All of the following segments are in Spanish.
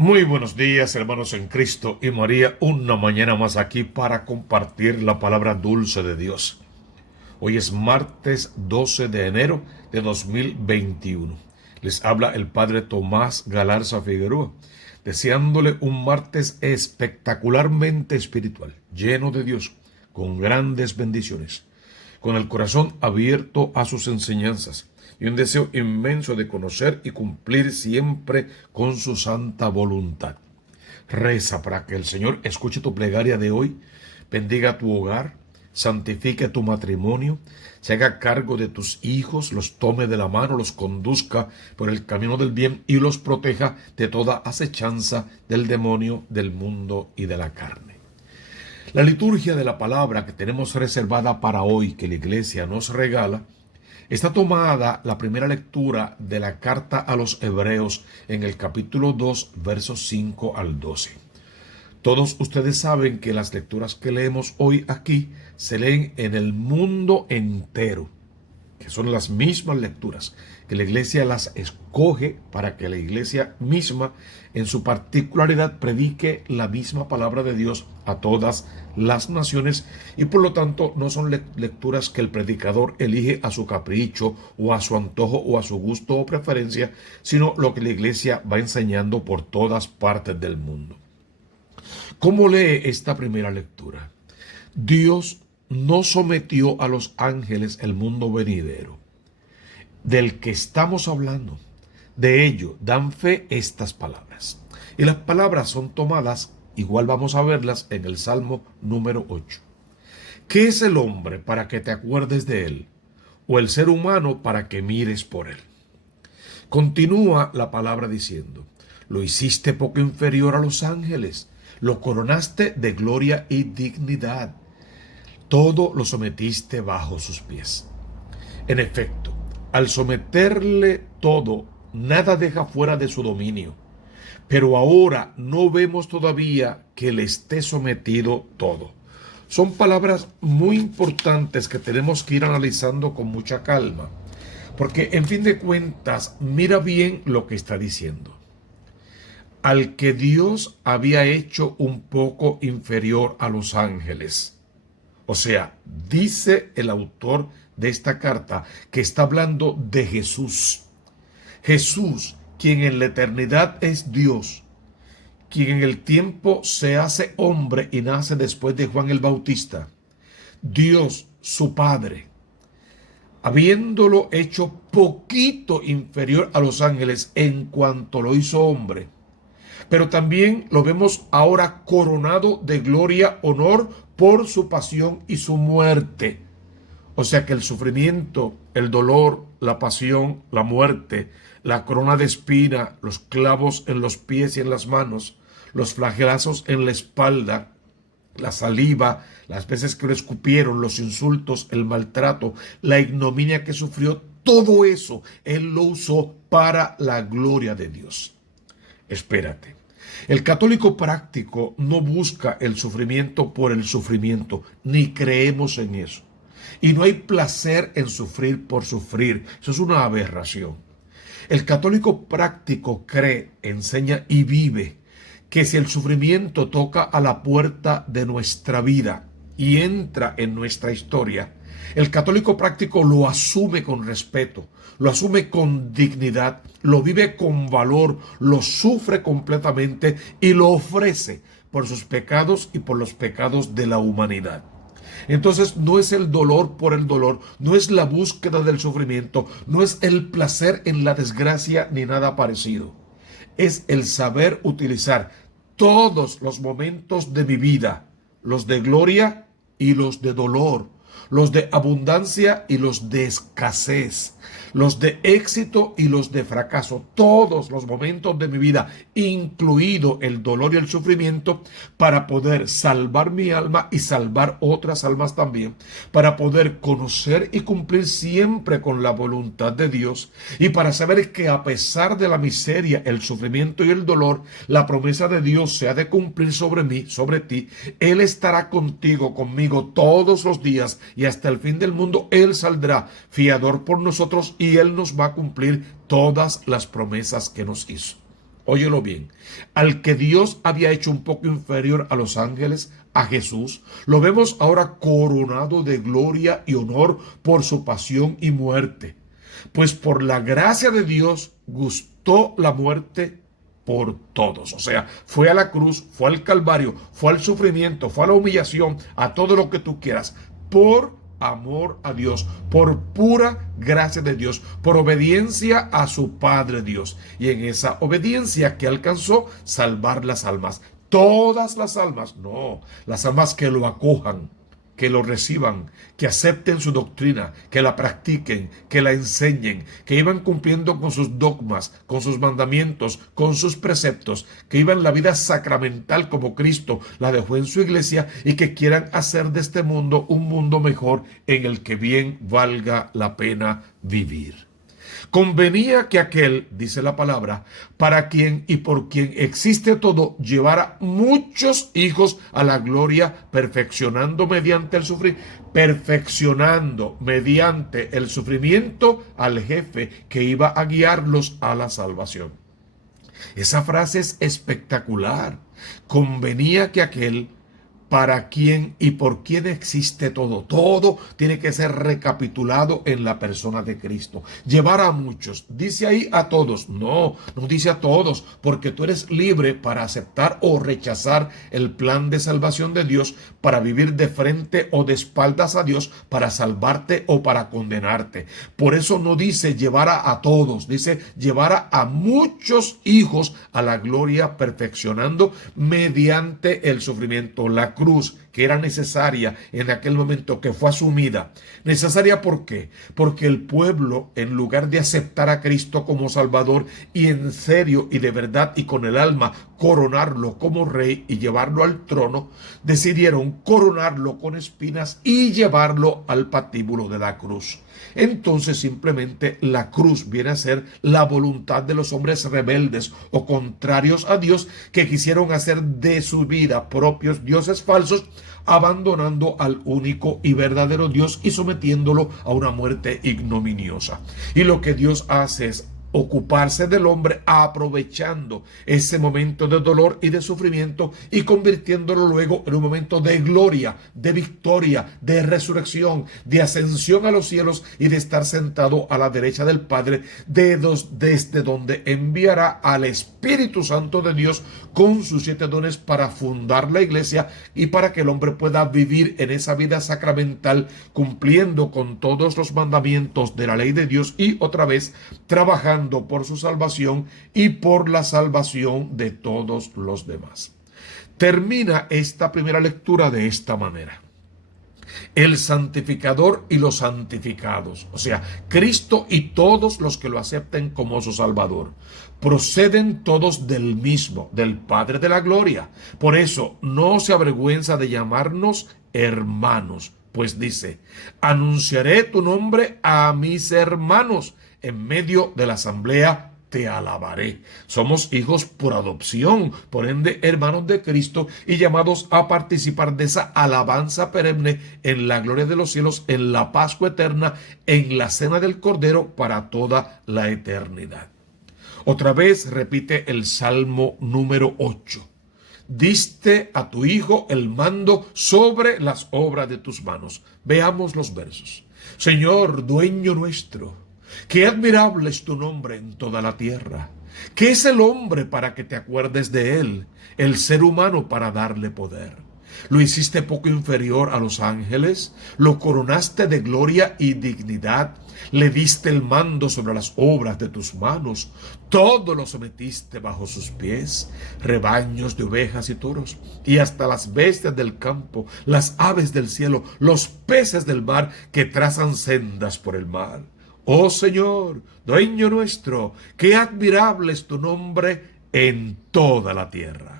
Muy buenos días, hermanos en Cristo y María, una mañana más aquí para compartir la palabra dulce de Dios. Hoy es martes 12 de enero de 2021. Les habla el Padre Tomás Galarza Figueroa, deseándole un martes espectacularmente espiritual, lleno de Dios, con grandes bendiciones, con el corazón abierto a sus enseñanzas y un deseo inmenso de conocer y cumplir siempre con su santa voluntad. Reza para que el Señor escuche tu plegaria de hoy, bendiga tu hogar, santifique tu matrimonio, se haga cargo de tus hijos, los tome de la mano, los conduzca por el camino del bien y los proteja de toda acechanza del demonio, del mundo y de la carne. La liturgia de la palabra que tenemos reservada para hoy, que la iglesia nos regala, está tomada la primera lectura de la carta a los Hebreos en el capítulo 2, versos 5 al 12. Todos ustedes saben que las lecturas que leemos hoy aquí se leen en el mundo entero, que son las mismas lecturas, que la iglesia las escoge para que la iglesia misma, en su particularidad, predique la misma palabra de Dios a todas las naciones, y por lo tanto no son lecturas que el predicador elige a su capricho o a su antojo o a su gusto o preferencia, sino lo que la iglesia va enseñando por todas partes del mundo. ¿Cómo lee esta primera lectura? Dios no sometió a los ángeles el mundo venidero, del que estamos hablando. De ello dan fe estas palabras. Y las palabras son tomadas, igual vamos a verlas en el Salmo número 8. ¿Qué es el hombre para que te acuerdes de él? ¿O el ser humano para que mires por él? Continúa la palabra diciendo: lo hiciste poco inferior a los ángeles, lo coronaste de gloria y dignidad. Todo lo sometiste bajo sus pies. En efecto, al someterle todo, nada deja fuera de su dominio. Pero ahora no vemos todavía que le esté sometido todo. Son palabras muy importantes que tenemos que ir analizando con mucha calma, porque en fin de cuentas, mira bien lo que está diciendo. Al que Dios había hecho un poco inferior a los ángeles. O sea, dice el autor de esta carta que está hablando de Jesús. Jesús, quien en la eternidad es Dios, quien en el tiempo se hace hombre y nace después de Juan el Bautista. Dios, su Padre, habiéndolo hecho poquito inferior a los ángeles en cuanto lo hizo hombre, pero también lo vemos ahora coronado de gloria, honor por su pasión y su muerte. O sea que el sufrimiento, el dolor, la pasión, la muerte, la corona de espina, los clavos en los pies y en las manos, los flagelazos en la espalda, la saliva, las veces que lo escupieron, los insultos, el maltrato, la ignominia que sufrió, todo eso Él lo usó para la gloria de Dios. Espérate. El católico práctico no busca el sufrimiento por el sufrimiento, ni creemos en eso. Y no hay placer en sufrir por sufrir. Eso es una aberración. El católico práctico cree, enseña y vive que si el sufrimiento toca a la puerta de nuestra vida y entra en nuestra historia, el católico práctico lo asume con respeto, lo asume con dignidad, lo vive con valor, lo sufre completamente y lo ofrece por sus pecados y por los pecados de la humanidad. Entonces no es el dolor por el dolor, no es la búsqueda del sufrimiento, no es el placer en la desgracia ni nada parecido. Es el saber utilizar todos los momentos de mi vida, los de gloria y los de dolor, los de abundancia y los de escasez, los de éxito y los de fracaso, todos los momentos de mi vida, incluido el dolor y el sufrimiento, para poder salvar mi alma y salvar otras almas también, para poder conocer y cumplir siempre con la voluntad de Dios, y para saber que a pesar de la miseria, el sufrimiento y el dolor, la promesa de Dios se ha de cumplir sobre mí, sobre ti. Él estará contigo, conmigo todos los días, y hasta el fin del mundo Él saldrá fiador por nosotros y Él nos va a cumplir todas las promesas que nos hizo. óyelo bien, al que Dios había hecho un poco inferior a los ángeles, a Jesús, lo vemos ahora coronado de gloria y honor por su pasión y muerte. Pues por la gracia de Dios gustó la muerte por todos. O sea, fue a la cruz, fue al Calvario, fue al sufrimiento, fue a la humillación, a todo lo que tú quieras, por amor a Dios, por pura gracia de Dios, por obediencia a su Padre Dios. Y en esa obediencia que alcanzó salvar las almas. Todas las almas, no, las almas que lo acojan, que lo reciban, que acepten su doctrina, que la practiquen, que la enseñen, que iban cumpliendo con sus dogmas, con sus mandamientos, con sus preceptos, que iban la vida sacramental como Cristo la dejó en su iglesia y que quieran hacer de este mundo un mundo mejor en el que bien valga la pena vivir. Convenía que aquel, dice la palabra, para quien y por quien existe todo, llevara muchos hijos a la gloria, perfeccionando mediante el sufrimiento al jefe que iba a guiarlos a la salvación. Esa frase es espectacular. Convenía que aquel, para quien y por quien existe todo. Todo tiene que ser recapitulado en la persona de Cristo. Llevar a muchos. Dice ahí a todos. No, no dice a todos, porque tú eres libre para aceptar o rechazar el plan de salvación de Dios, para vivir de frente o de espaldas a Dios, para salvarte o para condenarte. Por eso no dice llevar a todos, dice llevar a muchos hijos a la gloria, perfeccionando mediante el sufrimiento. La cruz que era necesaria en aquel momento, que fue asumida. ¿Necesaria por qué? Porque el pueblo, en lugar de aceptar a Cristo como Salvador y en serio y de verdad y con el alma coronarlo como rey y llevarlo al trono, decidieron coronarlo con espinas y llevarlo al patíbulo de la cruz. Entonces simplemente la cruz viene a ser la voluntad de los hombres rebeldes o contrarios a Dios, que quisieron hacer de su vida propios dioses falsos, abandonando al único y verdadero Dios y sometiéndolo a una muerte ignominiosa. Y lo que Dios hace es ocuparse del hombre, aprovechando ese momento de dolor y de sufrimiento y convirtiéndolo luego en un momento de gloria, de victoria, de resurrección, de ascensión a los cielos y de estar sentado a la derecha del Padre, desde donde enviará al Espíritu Santo de Dios con sus 7 dones para fundar la iglesia y para que el hombre pueda vivir en esa vida sacramental, cumpliendo con todos los mandamientos de la ley de Dios y otra vez trabajando por su salvación y por la salvación de todos los demás. Termina esta primera lectura de esta manera: el santificador y los santificados, o sea, Cristo y todos los que lo acepten como su Salvador, proceden todos del mismo, del Padre de la gloria. Por eso no se avergüenza de llamarnos hermanos, pues dice: anunciaré tu nombre a mis hermanos, en medio de la asamblea te alabaré. Somos hijos por adopción, por ende hermanos de Cristo y llamados a participar de esa alabanza perenne en la gloria de los cielos, en la Pascua eterna, en la cena del Cordero para toda la eternidad. Otra vez repite el Salmo número 8. Diste a tu Hijo el mando sobre las obras de tus manos. Veamos los versos. Señor, dueño nuestro, qué admirable es tu nombre en toda la tierra. ¿Qué es el hombre para que te acuerdes de él? El ser humano para darle poder. Lo hiciste poco inferior a los ángeles, lo coronaste de gloria y dignidad, le diste el mando sobre las obras de tus manos, todo lo sometiste bajo sus pies, rebaños de ovejas y toros, y hasta las bestias del campo, las aves del cielo, los peces del mar que trazan sendas por el mar. Oh Señor, dueño nuestro, qué admirable es tu nombre en toda la tierra.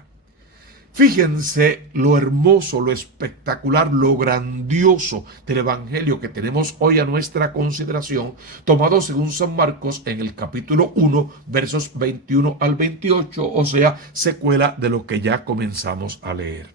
Fíjense lo hermoso, lo espectacular, lo grandioso del evangelio que tenemos hoy a nuestra consideración, tomado según San Marcos en el capítulo 1, versos 21 al 28, o sea, secuela de lo que ya comenzamos a leer.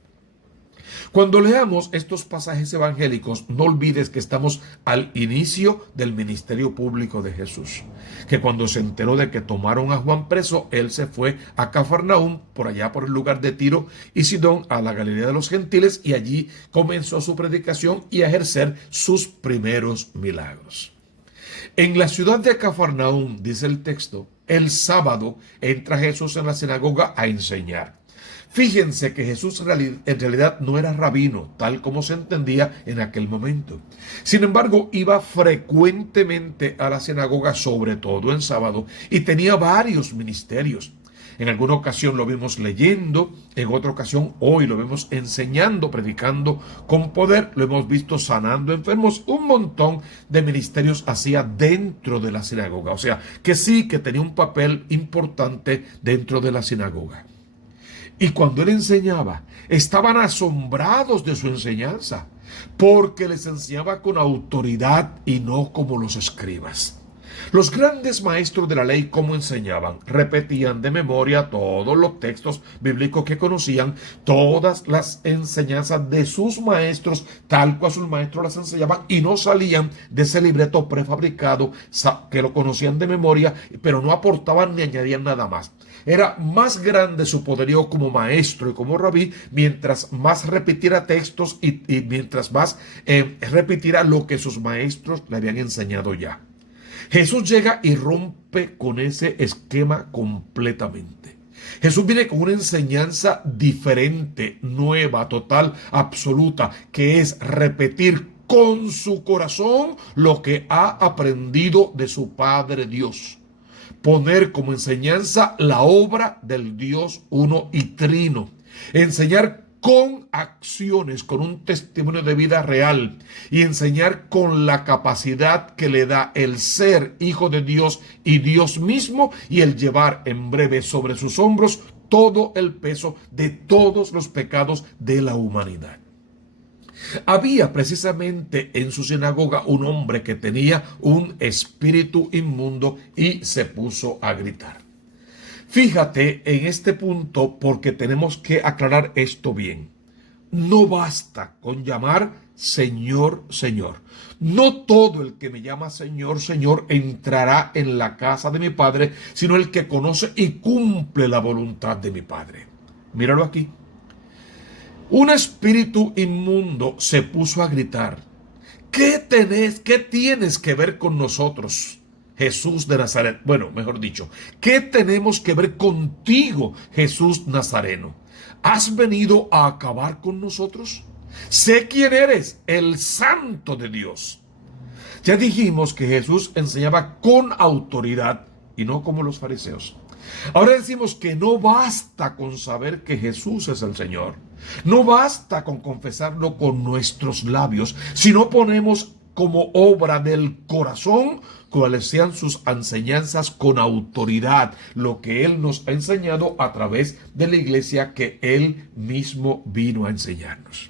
Cuando leamos estos pasajes evangélicos, no olvides que estamos al inicio del ministerio público de Jesús, que cuando se enteró de que tomaron a Juan preso, él se fue a Cafarnaúm, por allá por el lugar de Tiro y Sidón, a la Galilea de los Gentiles, y allí comenzó su predicación y a ejercer sus primeros milagros. En la ciudad de Cafarnaúm, dice el texto, el sábado entra Jesús en la sinagoga a enseñar. Fíjense que Jesús en realidad no era rabino, tal como se entendía en aquel momento. Sin embargo, iba frecuentemente a la sinagoga, sobre todo en sábado, y tenía varios ministerios. En alguna ocasión lo vimos leyendo, en otra ocasión hoy lo vemos enseñando, predicando con poder, lo hemos visto sanando enfermos, un montón de ministerios hacía dentro de la sinagoga. O sea, que sí, que tenía un papel importante dentro de la sinagoga. Y cuando él enseñaba, estaban asombrados de su enseñanza, porque les enseñaba con autoridad y no como los escribas. Los grandes maestros de la ley, ¿cómo enseñaban? Repetían de memoria todos los textos bíblicos que conocían, todas las enseñanzas de sus maestros, tal cual sus maestros las enseñaban, y no salían de ese libreto prefabricado que lo conocían de memoria, pero no aportaban ni añadían nada más. Era más grande su poderío como maestro y como rabí, mientras más repitiera textos y mientras más repitiera lo que sus maestros le habían enseñado ya. Jesús llega y rompe con ese esquema completamente. Jesús viene con una enseñanza diferente, nueva, total, absoluta, que es repetir con su corazón lo que ha aprendido de su Padre Dios. Poner como enseñanza la obra del Dios uno y trino. Enseñar con acciones, con un testimonio de vida real, y enseñar con la capacidad que le da el ser hijo de Dios y Dios mismo, y el llevar en breve sobre sus hombros todo el peso de todos los pecados de la humanidad. Había precisamente en su sinagoga un hombre que tenía un espíritu inmundo y se puso a gritar. Fíjate en este punto, porque tenemos que aclarar esto bien. No basta con llamar Señor, Señor. No todo el que me llama Señor, Señor entrará en la casa de mi Padre, sino el que conoce y cumple la voluntad de mi Padre. Míralo aquí. Un espíritu inmundo se puso a gritar. ¿Qué tienes que ver con nosotros, Jesús de Nazaret? Bueno, mejor dicho, ¿qué tenemos que ver contigo, Jesús Nazareno? ¿Has venido a acabar con nosotros? Sé quién eres, el Santo de Dios. Ya dijimos que Jesús enseñaba con autoridad y no como los fariseos. Ahora decimos que no basta con saber que Jesús es el Señor. No basta con confesarlo con nuestros labios, sino ponemos como obra del corazón cuáles sean sus enseñanzas con autoridad, lo que Él nos ha enseñado a través de la iglesia que Él mismo vino a enseñarnos.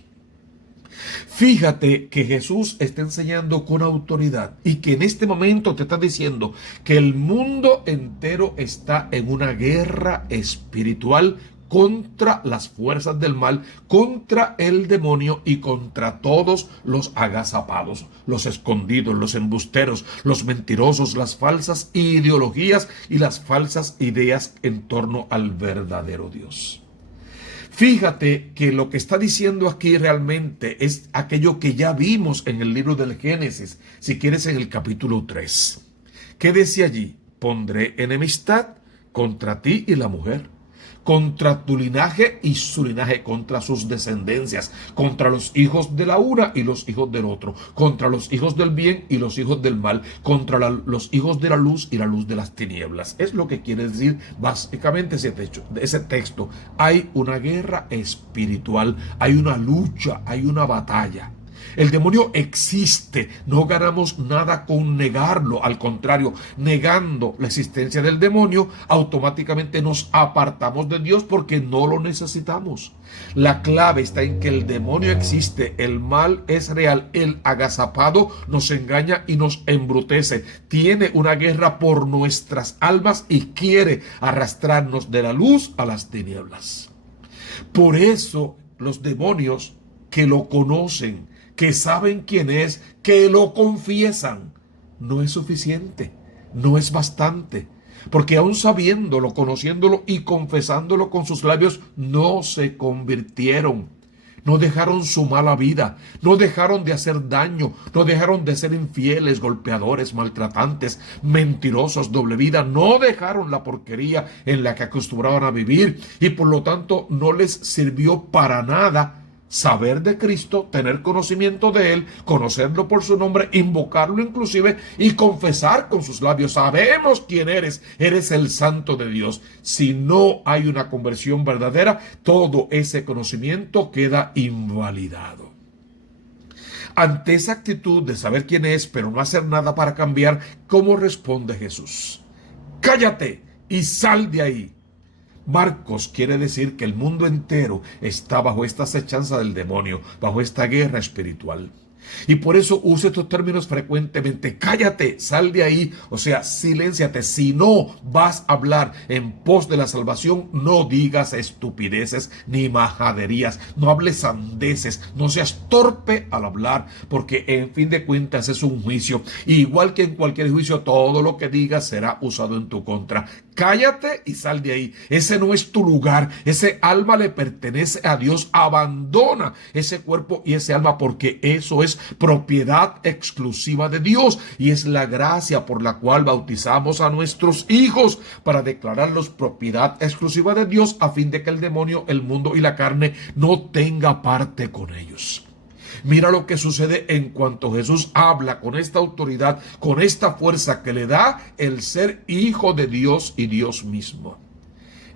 Fíjate que Jesús está enseñando con autoridad y que en este momento te está diciendo que el mundo entero está en una guerra espiritual contra las fuerzas del mal, contra el demonio y contra todos los agazapados, los escondidos, los embusteros, los mentirosos, las falsas ideologías y las falsas ideas en torno al verdadero Dios. Fíjate que lo que está diciendo aquí realmente es aquello que ya vimos en el libro del Génesis, si quieres en el capítulo 3. ¿Qué decía allí? Pondré enemistad contra ti y la mujer, contra tu linaje y su linaje, contra sus descendencias, contra los hijos de la una y los hijos del otro, contra los hijos del bien y los hijos del mal, contra los hijos de la luz y la luz de las tinieblas. Es lo que quiere decir básicamente ese texto. Hay una guerra espiritual, hay una lucha, hay una batalla. El demonio existe, no ganamos nada con negarlo, al contrario, negando la existencia del demonio, automáticamente nos apartamos de Dios porque no lo necesitamos. La clave está en que el demonio existe, el mal es real, el agazapado nos engaña y nos embrutece, tiene una guerra por nuestras almas y quiere arrastrarnos de la luz a las tinieblas. Por eso los demonios que lo conocen, que saben quién es, que lo confiesan, no es suficiente, no es bastante. Porque aún sabiéndolo, conociéndolo y confesándolo con sus labios, no se convirtieron. No dejaron su mala vida, no dejaron de hacer daño, no dejaron de ser infieles, golpeadores, maltratantes, mentirosos, doble vida, no dejaron la porquería en la que acostumbraban a vivir y por lo tanto no les sirvió para nada saber de Cristo, tener conocimiento de Él, conocerlo por su nombre, invocarlo inclusive y confesar con sus labios: sabemos quién eres, eres el Santo de Dios. Si no hay una conversión verdadera, todo ese conocimiento queda invalidado. Ante esa actitud de saber quién es, pero no hacer nada para cambiar, ¿cómo responde Jesús? Cállate y sal de ahí. Marcos quiere decir que el mundo entero está bajo esta acechanza del demonio, bajo esta guerra espiritual. Y por eso usa estos términos frecuentemente: cállate, sal de ahí, o sea, silénciate. Si no vas a hablar en pos de la salvación, no digas estupideces ni majaderías, no hables sandeces, no seas torpe al hablar, porque en fin de cuentas es un juicio. Igual que en cualquier juicio, todo lo que digas será usado en tu contra. Cállate y sal de ahí. Ese no es tu lugar. Ese alma le pertenece a Dios. Abandona ese cuerpo y ese alma, porque eso es propiedad exclusiva de Dios y es la gracia por la cual bautizamos a nuestros hijos, para declararlos propiedad exclusiva de Dios, a fin de que el demonio, el mundo y la carne no tenga parte con ellos. Mira lo que sucede en cuanto Jesús habla con esta autoridad, con esta fuerza que le da el ser hijo de Dios y Dios mismo.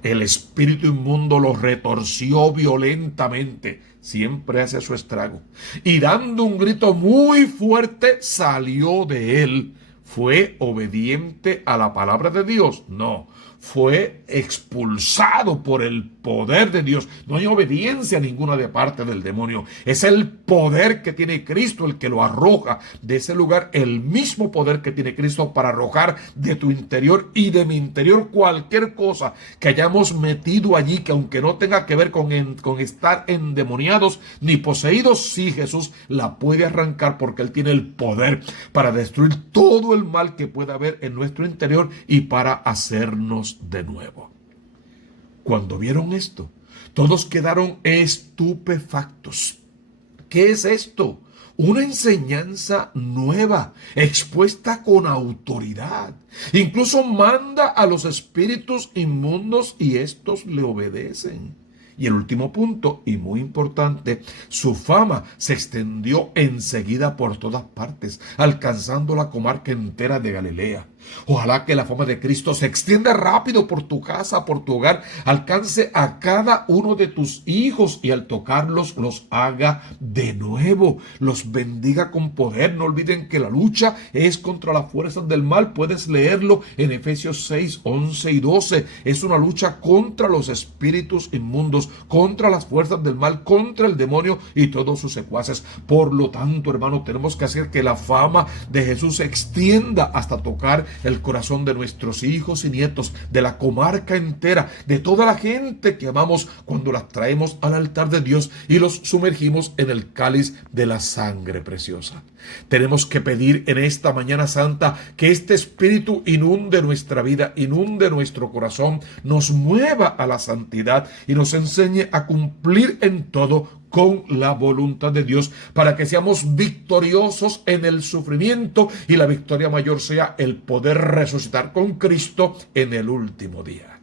El espíritu inmundo lo retorció violentamente, siempre hace su estrago, y dando un grito muy fuerte salió de él. ¿Fue obediente a la palabra de Dios? No. Fue expulsado por el poder de Dios. No hay obediencia ninguna de parte del demonio. Es el poder que tiene Cristo el que lo arroja de ese lugar, el mismo poder que tiene Cristo para arrojar de tu interior y de mi interior cualquier cosa que hayamos metido allí, que aunque no tenga que ver con estar endemoniados ni poseídos, sí, Jesús la puede arrancar, porque Él tiene el poder para destruir todo el mal que pueda haber en nuestro interior y para hacernos de nuevo. Cuando vieron esto, todos quedaron estupefactos. ¿Qué es esto? Una enseñanza nueva, expuesta con autoridad. Incluso manda a los espíritus inmundos y estos le obedecen. Y el último punto, y muy importante, su fama se extendió enseguida por todas partes, alcanzando la comarca entera de Galilea. Ojalá que la fama de Cristo se extienda rápido por tu casa, por tu hogar, alcance a cada uno de tus hijos y al tocarlos los haga de nuevo, los bendiga con poder. No olviden que la lucha es contra las fuerzas del mal. Puedes leerlo en Efesios 6, 11 y 12. Es una lucha contra los espíritus inmundos, contra las fuerzas del mal, contra el demonio y todos sus secuaces. Por lo tanto, hermano, tenemos que hacer que la fama de Jesús se extienda hasta tocar el corazón de nuestros hijos y nietos, de la comarca entera, de toda la gente que amamos, cuando las traemos al altar de Dios y los sumergimos en el cáliz de la sangre preciosa. Tenemos que pedir en esta mañana santa que este espíritu inunde nuestra vida, inunde nuestro corazón, nos mueva a la santidad y nos enseñe a cumplir en todo con la voluntad de Dios, para que seamos victoriosos en el sufrimiento y la victoria mayor sea el poder resucitar con Cristo en el último día.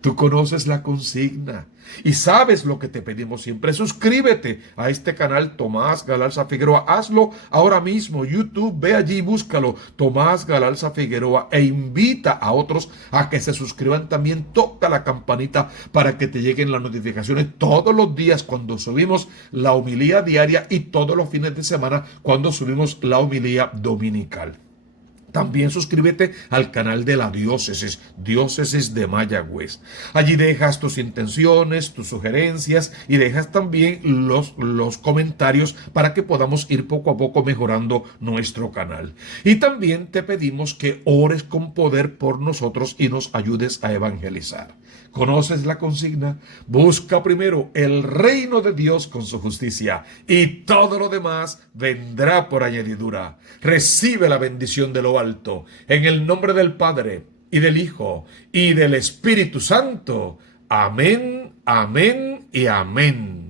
Tú conoces la consigna y sabes lo que te pedimos siempre. Suscríbete a este canal Tomás Galarza Figueroa. Hazlo ahora mismo. YouTube, ve allí, búscalo, Tomás Galarza Figueroa, e invita a otros a que se suscriban también. Toca la campanita para que te lleguen las notificaciones todos los días cuando subimos la homilía diaria y todos los fines de semana cuando subimos la homilía dominical. También suscríbete al canal de la Diócesis de Mayagüez. Allí dejas tus intenciones, tus sugerencias y dejas también los comentarios para que podamos ir poco a poco mejorando nuestro canal. Y también te pedimos que ores con poder por nosotros y nos ayudes a evangelizar. ¿Conoces la consigna? Busca primero el reino de Dios con su justicia y todo lo demás vendrá por añadidura. Recibe la bendición de lo alto en el nombre del Padre y del Hijo y del Espíritu Santo. Amén, amén y amén.